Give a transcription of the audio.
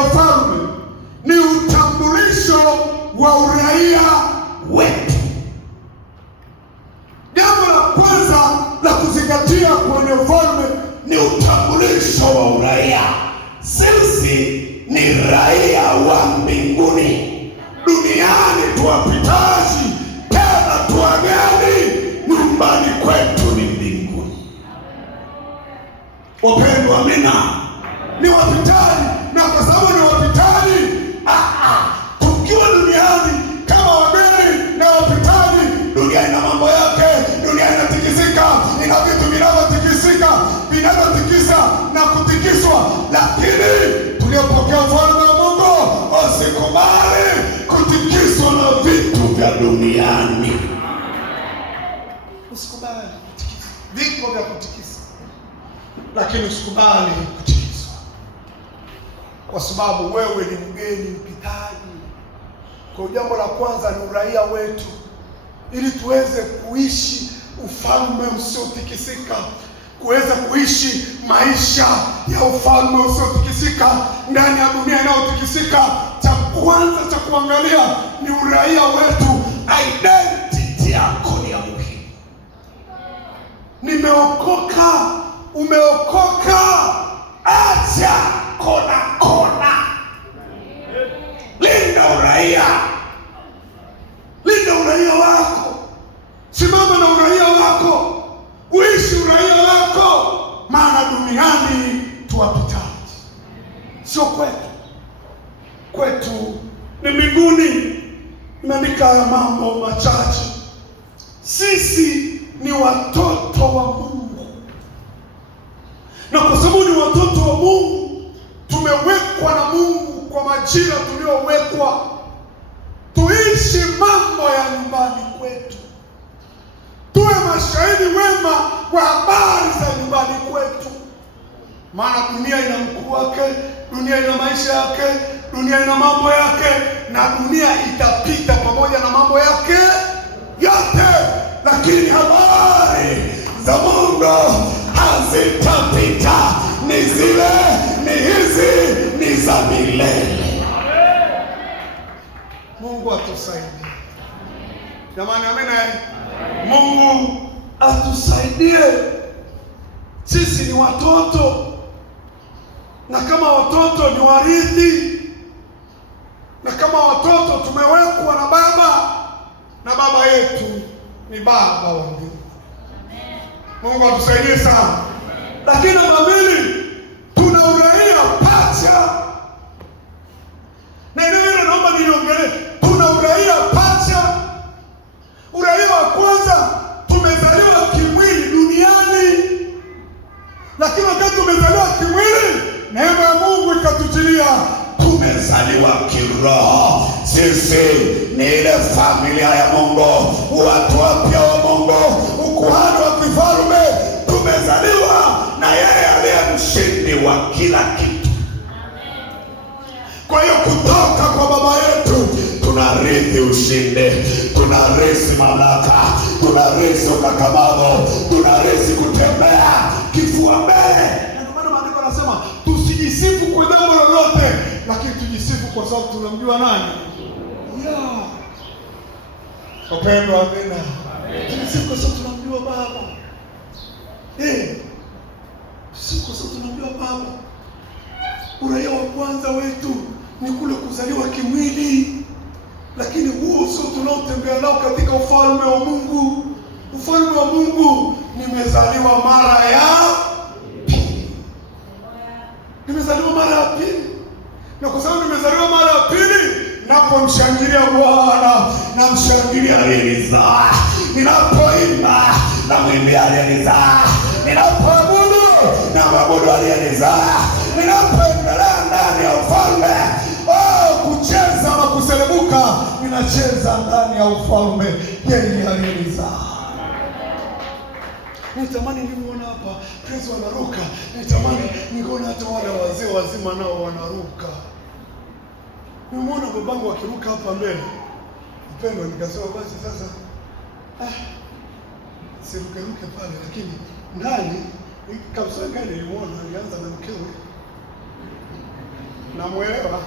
ufalme ni utambulisho wa uraia wetu. Jambo la kwanza la kuzingatia kwenye ufalme ni utambulisho wa uraia. Sisi ni raia wa mbinguni. Duniani tuwapitaji, tena tuwageni. Nyumbani kwetu ni mbinguni. Wapendwa, amina. Ni wapitaji, na kwa sababu ni wapitaji, tukiwa duniani kama wageni na wapitaji, dunia ina mambo yake, dunia inatikisika, ina vitu vinavyotikisika, vinavyotikisa na kutikiswa. Lakini tuliopokea ufalme wa Mungu usikubali kutikiswa na vitu vya duniani. Usikubali kutikiswa. Viko vya kutikisa, lakini usikubali kutikiswa, kwa sababu wewe ni mgeni, mpitaji. Kwa jambo la kwanza ni uraia wetu, ili tuweze kuishi ufalme usiotikisika, kuweza kuishi maisha ya ufalme usiotikisika ndani ya dunia inayotikisika. Cha kwanza cha kuangalia ni uraia wetu. Identity yako ni ya muhimu. Nimeokoka, umeokoka, acha kona. Linda uraia. Linda uraia wako. Simama na uraia wako. Uishi uraia wako. Maana duniani tuwapitaji. Sio kwetu. Kwetu ni mbinguni. Imeandika haya mambo machache. Sisi ni watoto wa Mungu. Na kwa sababu ni watoto wa Mungu, tumewekwa na Mungu kwa majira tuliowekwa. Tuishi mambo ya nyumbani kwetu. Tuwe mashahidi wema wa habari za nyumbani kwetu. Maana dunia ina mkuu wake, dunia ina maisha yake, dunia ina mambo yake, na dunia itapita pamoja na mambo yake yote. Lakini habari za Mungu hazitapita. Ni zile, ni hizi, ni za milele. Mungu atusaidie. Jamani, amina. Mungu atusaidie. Sisi ni watoto, na kama watoto ni warithi, na kama watoto tumewekwa na Baba, na Baba yetu ni Baba wa mbinguni. Mungu atusaidie sana. Lakini namba mbili, tuna uraia pacha. Na ile naomba niongelee, tuna uraia pacha. Uraia wa kwanza, tumezaliwa kimwili duniani. Lakini wakati tumezaliwa kimwili, neema ya Mungu ikatujilia, tumezaliwa kiroho. Sisi ni ile familia ya Mungu, watu wapya wa Mungu, ukuhani wa kifalme. Tumezaliwa na yeye aliye mshindi wa kila kitu. Kwa hiyo kutoka kwa Baba yetu tunarithi ushindi, tunarithi mamlaka, tunarithi ukakamavu, tunarithi kutembea kifua mbele. Ndio maana maandiko yanasema tusijisifu kwa jambo lolote, lakini tujisifu kwa sababu tunamjua nani? Wapendwa, amina. Tujisifu kwa sababu tunamjua Baba. Tujisifu kwa sababu tunamjua Baba. Uraia wa kwanza wetu ni kule kuzaliwa kimwili, lakini huo sio tunaotembea nao katika ufalme wa Mungu. Ufalme wa Mungu, nimezaliwa mara ya pili. Nimezaliwa mara ya pili. Na kwa sababu nimezaliwa mara ya pili, napomshangilia Bwana, namshangilia aliyenizaa. Ninapoimba, namwimbia aliyenizaa. Ninapoabudu, namwabudu aliyenizaa. Ninapoendelea ndani ya ufalme, kucheza na kuselebuka, ninacheza ndani ya ufalme yeye aliyenizaa. Nitamani nimuone hapa Kristo anaruka. Nitamani ningeona hata wale wazee wazima nao wanaruka. Nimeona babangu akiruka hapa mbele. Mpendwa, nikasema basi sasa siruke pale, lakini ndani kabisa gani nilimuona alianza na mkewe. Namuelewa.